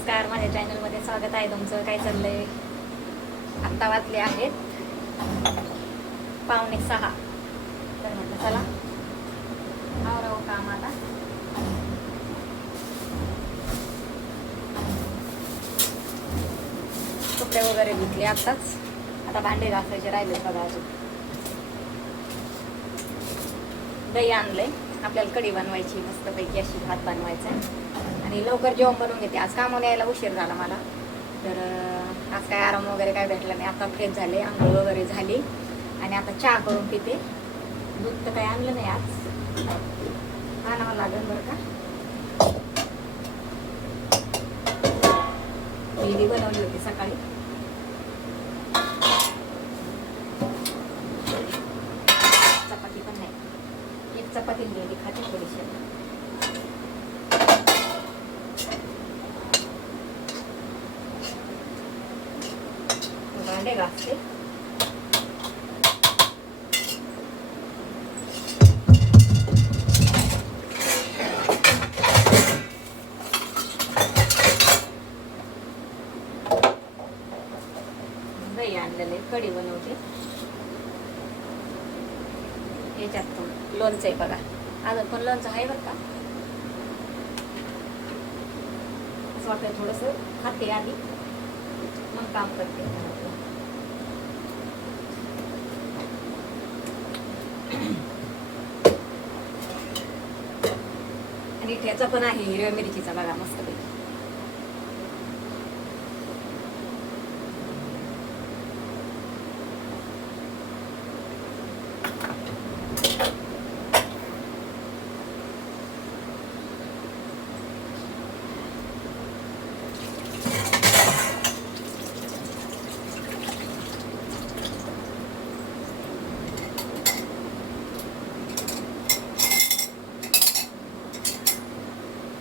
नमस्कार, माझ्या चॅनलमध्ये स्वागत आहे तुमचं. काय चाललंय? आत्ता वाजले आहेत 5:45. तर म्हटलं चला आवरावं काम आता. कपडे वगैरे धुतले आत्ताच. आता भांडे घासायचे राहिले बघा. अजून दही आणलंय, आपल्याला कढी बनवायची मस्तपैकी अशी, भात बनवायचा आहे आणि लवकर जेवण बनवून घेते. आज कामावर यायला उशीर झाला मला, तर आज काय आराम वगैरे काय भेटला नाही. आता फ्रेश झाले, आंघोळ वगैरे झाली आणि आता चहा करून पिते. दूध तर काही आणलं नाही आज, आणावं लागेल बरं का. भेंडी बनवली होती सकाळी, चपाती पण नाही. एक चपाती भेंडी खाते थोडीशी. भांडे घासते. दही आणलेले, कढी बनवते. याच्यात लोणचं आहे बघा, अजून पण लोणचं आहे बरं का. असं वाटतं थोडंसं खाते आधी, मग काम करते. आणि ठ्याचा पण आहे, हिरव्या मिरचीचा बघा मस्तपैकी.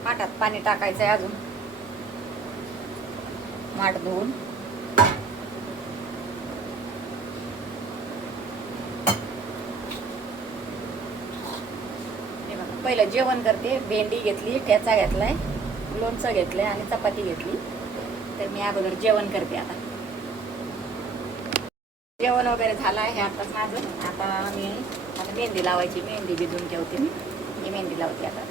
माठात पाणी टाकायचं आहे अजून, माठ धुवून. पहिलं जेवण करते. भेंडी घेतली, ठेचा घेतलाय, लोणचं घेतलंय आणि चपाती घेतली. तर मी अगोदर जेवण करते. आता जेवण वगैरे झालं आहे आताच माझं. आता मी मेहंदी लावायची, मेहंदी भिजून ठेवते. मी मेहंदी लावते आता.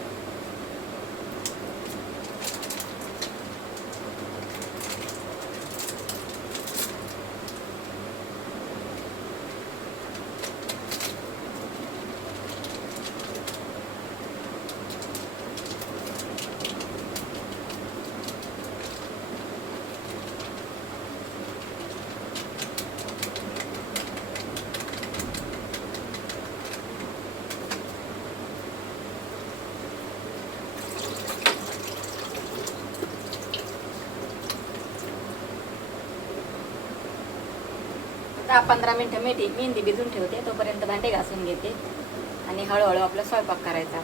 आता 15 मिनिटं मेहंदी भिजून ठेवते. तोपर्यंत भांडे घासून घेते आणि हळूहळू आपला स्वयंपाक करायचा.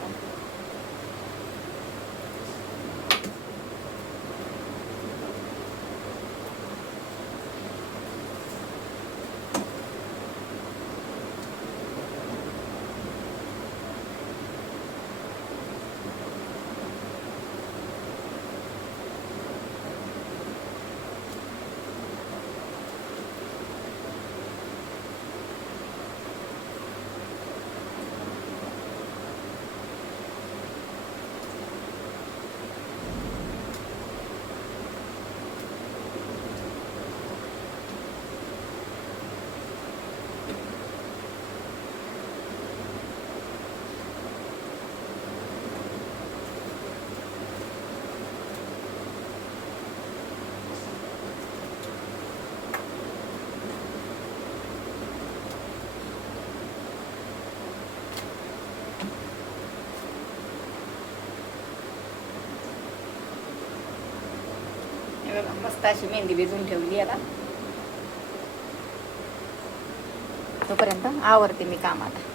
मस्त अशी मेहंदी भिजून ठेवली. आता तोपर्यंत आवरते मी काम. आता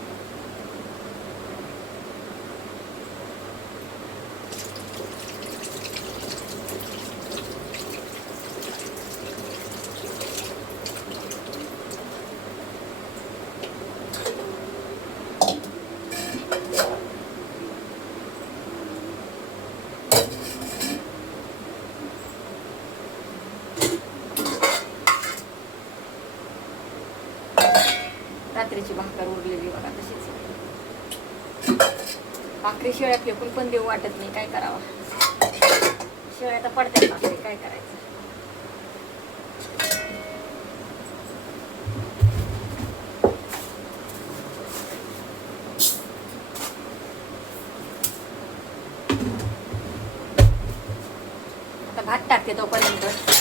रात्रीची भाकर उरलेली बघा तशीच. भाकरी शेळ्या फेकून पण देऊ वाटत नाही, काय करावं. शेळ्या तर पडतात भाकरी, काय करायचं. आता भात टाकते तोपर्यंत.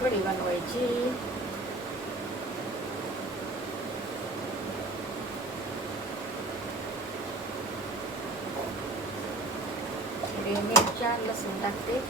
कढी बनवायची. मिरच्या लसूण टाकते.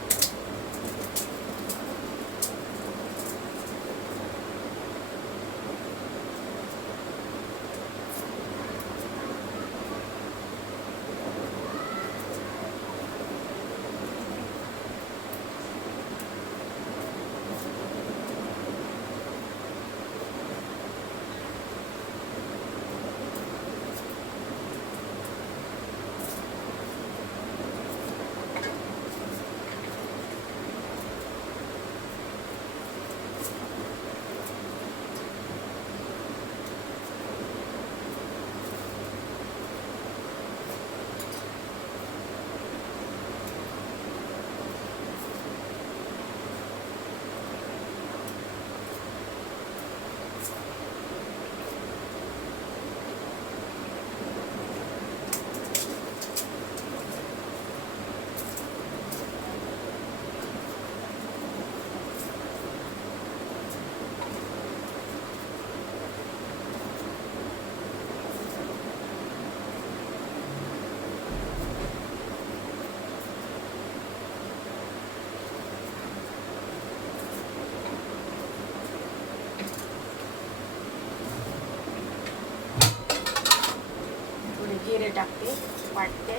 जिरे टाकते, वाटते,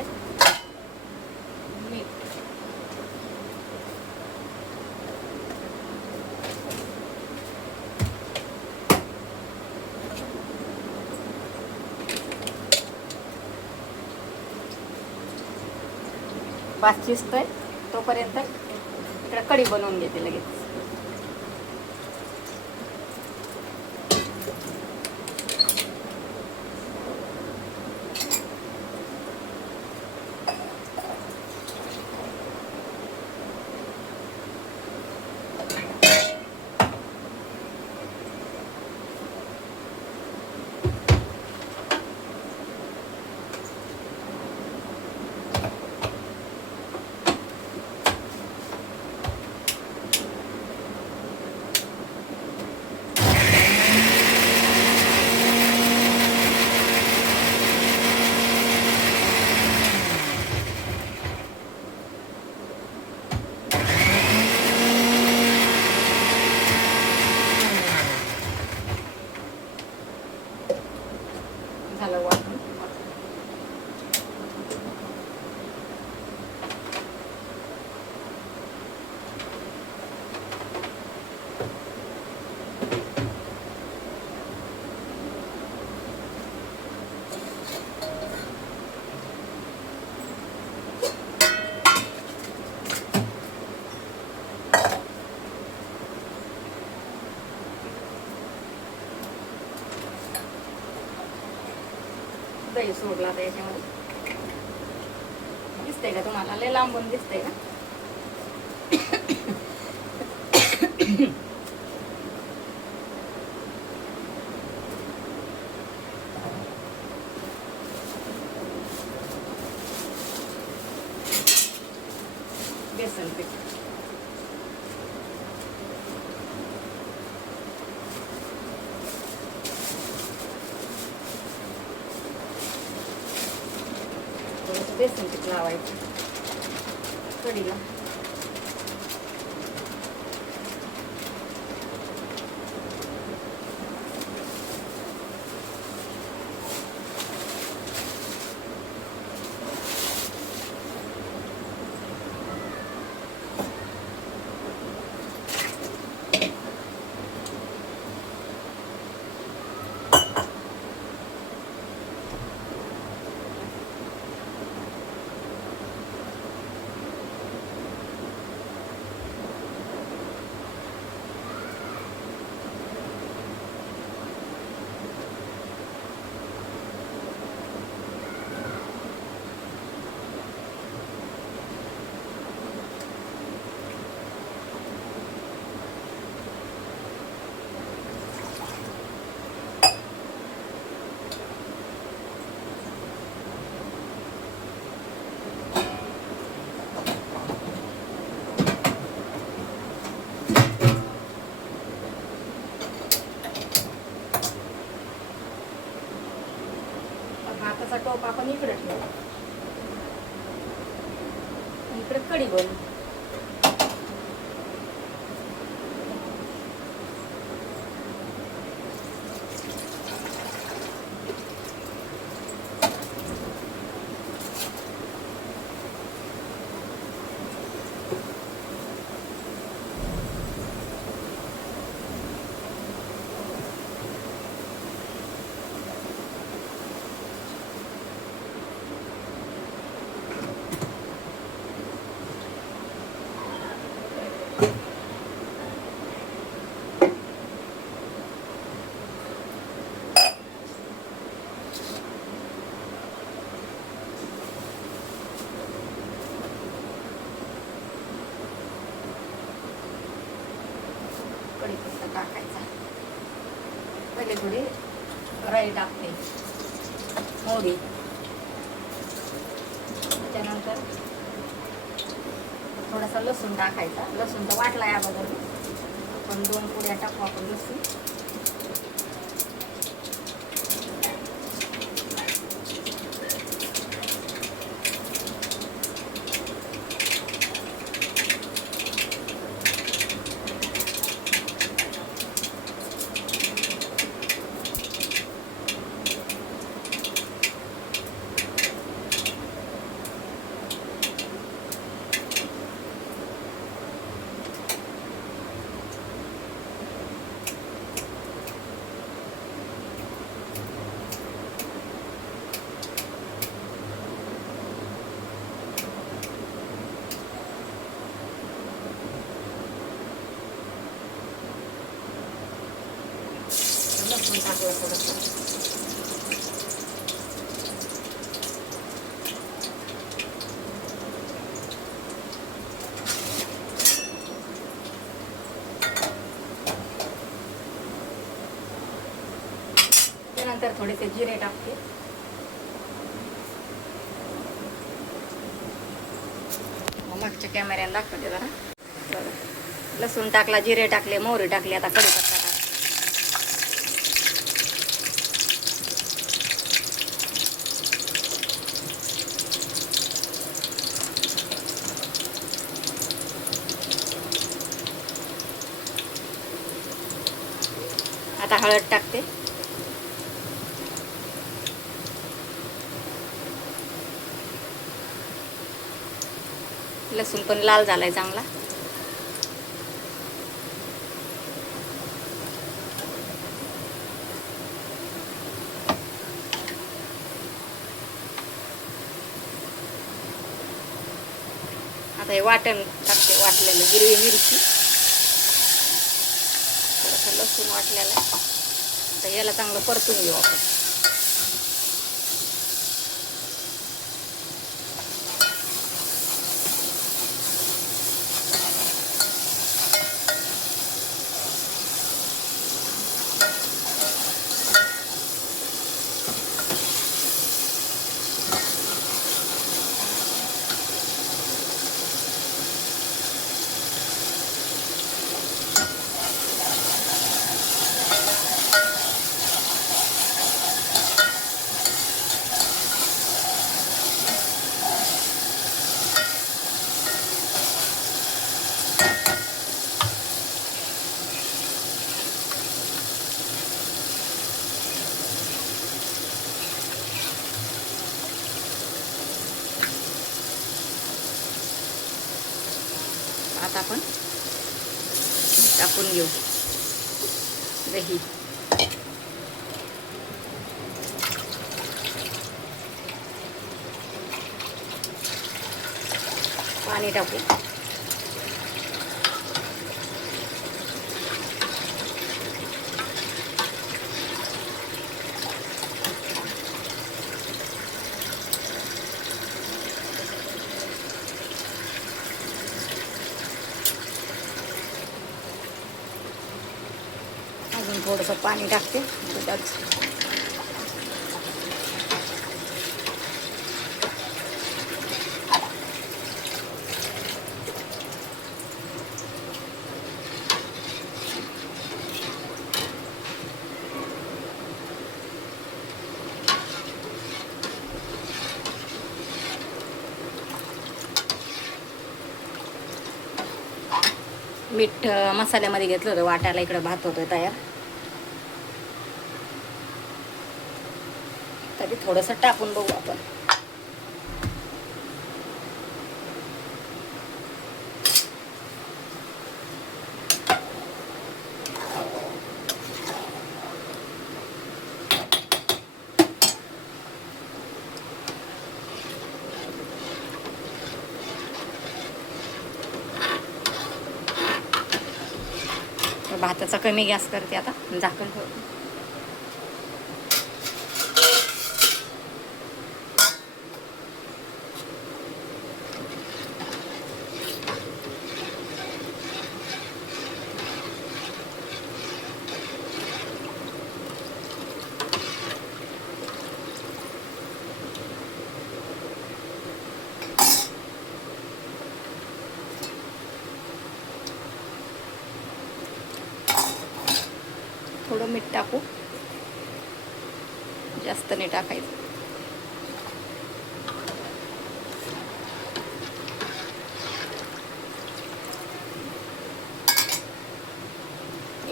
मीठ. भात शिजतोय तोपर्यंत इकडे कढी बनवून घेते लगेच. दही सोडला आता याच्यामध्ये. दिसतंय का तुम्हाला? लय लांबून दिसतंय का? बेसन पीठ. बेसन पीठ लावायचं कढीला. भाताचा टोप आपण इकडे ठेवू. इकडे कढी बनवू. कढीपत्ता टाकायचा. पहिले थोडी राई टाकते, मोहरी. त्यानंतर थोडासा लसूण टाकायचा. लसूण तर वाटला या अगोदर पण 2 पुड्या टाकू आपण लसूण. लसूण टाकलं थोडंसं. त्यानंतर थोडेसे जिरे टाकते. मागच्या कॅमेऱ्याने दाखवते जरा. लसूण टाकला, जिरे टाकले, मोहरी टाकली. आता कढीपत्ता टाक. आता हळद टाकते. लसूण पण लाल झालाय चांगला. आता हे वाटण टाकते. वाटलेलं हिरवी मिरची, थोडंसं लसूण वाटलेलं. आता याला चांगलं परतून घेऊ आपण. आता आपण टाकून घेऊ दही. पाणी टाकू. अजून थोडंसं पाणी टाकते दुधाचं. मीठ मसाल्यामध्ये घेतलं होतं वाटायला. इकडं भात होतोय तयार. तरी थोडंसं टाकून बघू आपण. भाताचा कमी गॅस करते आता. झाकण ठेवते. थोडं मीठ टाकू. जास्त नाही टाकायचं.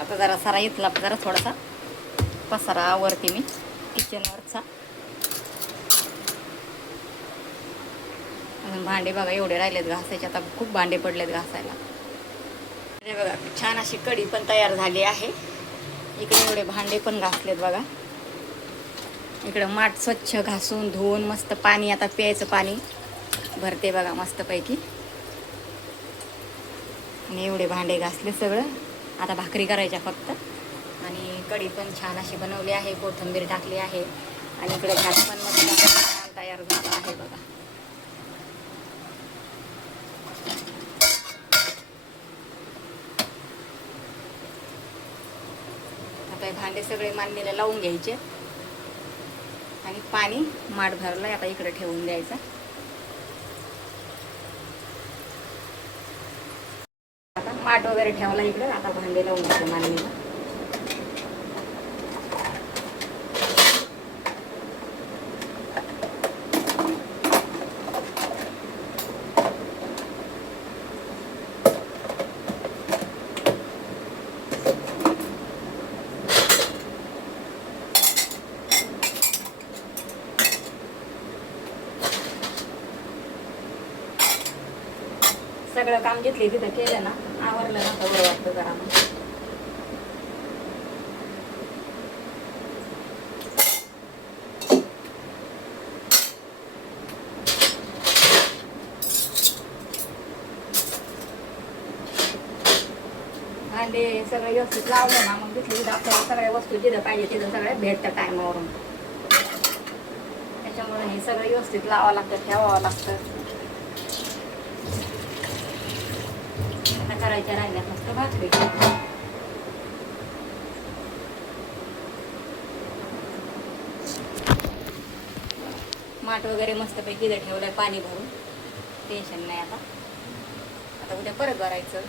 आता जरा सारा इथला जरा थोडासा पसारा आवरते मी किचनवरचा. भांडे बघा एवढे राहिलेत घासायचे. आता खूप भांडे पडलेत घासायला. हे बघा छान अशी कढी पण तयार झाली आहे. इकडे एवढे भांडे पण घासलेत बघा. इकडं माठ स्वच्छ घासून धुवून मस्त पाणी आता प्यायचं पाणी भरते बघा मस्तपैकी. आणि एवढे भांडे घासले सगळं. आता भाकरी करायच्या फक्त. आणि कढी पण छान अशी बनवली आहे. कोथिंबीर टाकली आहे. आणि इकडे भात पण मस्त तयार झाला आहे बघा. भांडे सगळे मांडणीला लावून घ्यायचे. आणि पाणी माठ भरलं आता इकडे ठेवून द्यायचं. आता माठ वगैरे ठेवला इकडे. आता भांडे लावून घ्यायचे मांडणीला. सगळं काम घेतले तिथं केलं ना आवरलं ना तर बरं वाटतं जरा. भांडे सगळं व्यवस्थित लावलं ना मग तिथली आपल्याला सगळ्या वस्तू जिथं पाहिजे तिथं सगळ्या भेटतं टायमावरून. त्याच्यामुळे हे सगळं व्यवस्थित लावावं लागतं ठेवावं लागतं. करायच्या राहिल्या फक्त भाकरी. माठ वगैरे मस्तपैकी इथं ठेवलंय पाणी भरून. टेन्शन नाही आता. आता उद्या परत भरायचं.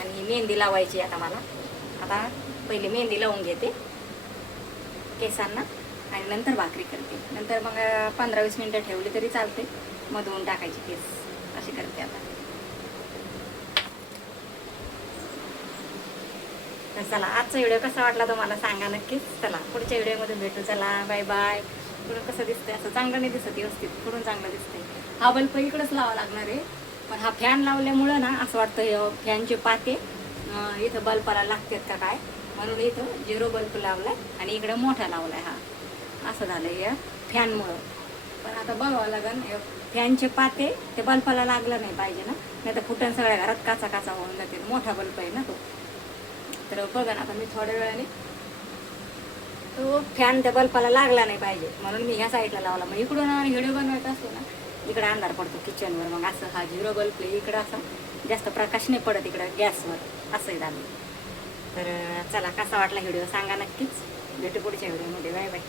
आणि मेहंदी लावायची आता मला. आता पहिले मेहंदी लावून घेते केसांना आणि नंतर भाकरी करते. नंतर मग 15-20 मिनटं ठेवली तरी चालते. मग धुवून टाकायची केस अशी करते आता. तर चला आजचा व्हिडिओ कसा वाटला तुम्हाला सांगा नक्कीच. चला पुढच्या व्हिडिओमध्ये भेटू. चला बाय बाय. पुढं कसं दिसतंय असं चांगलं नाही दिसत व्यवस्थित. पुढून चांगलं दिसतंय. हा बल्ब इकडंच लावा लागणार आहे. पण हा फॅन लावल्यामुळं ना असं वाटतं फॅनचे पाते इथं बल्बाला लागतात का काय, म्हणून इथं 0 बल्ब लावलाय आणि इकडे मोठा लावलाय हा. असं झालं या फॅनमुळं. पण आता बघावं लागेल, फॅनचे पाते ते बल्बाला लागलं नाही पाहिजे ना, नाही तर फुटण सगळ्या घरात काचा काचा होऊन जाते. मोठा बल्ब आहे ना तो. तर बघा ना आता मी थोड्या वेळाने, तो फॅन त्या बल्बाला लागला नाही पाहिजे म्हणून मी ह्या साईडला लावला. मग इकडून व्हिडिओ बनवायचा असतो ना, इकडे अंधार पडतो किचनवर, मग असं हा 0 बल्ब इकडं असा जास्त प्रकाश नाही पडत इकडं गॅसवर, असंही झालं. तर चला, कसा वाटला व्हिडिओ सांगा नक्कीच. भेटू पुढच्या व्हिडिओमध्ये. Bye bye.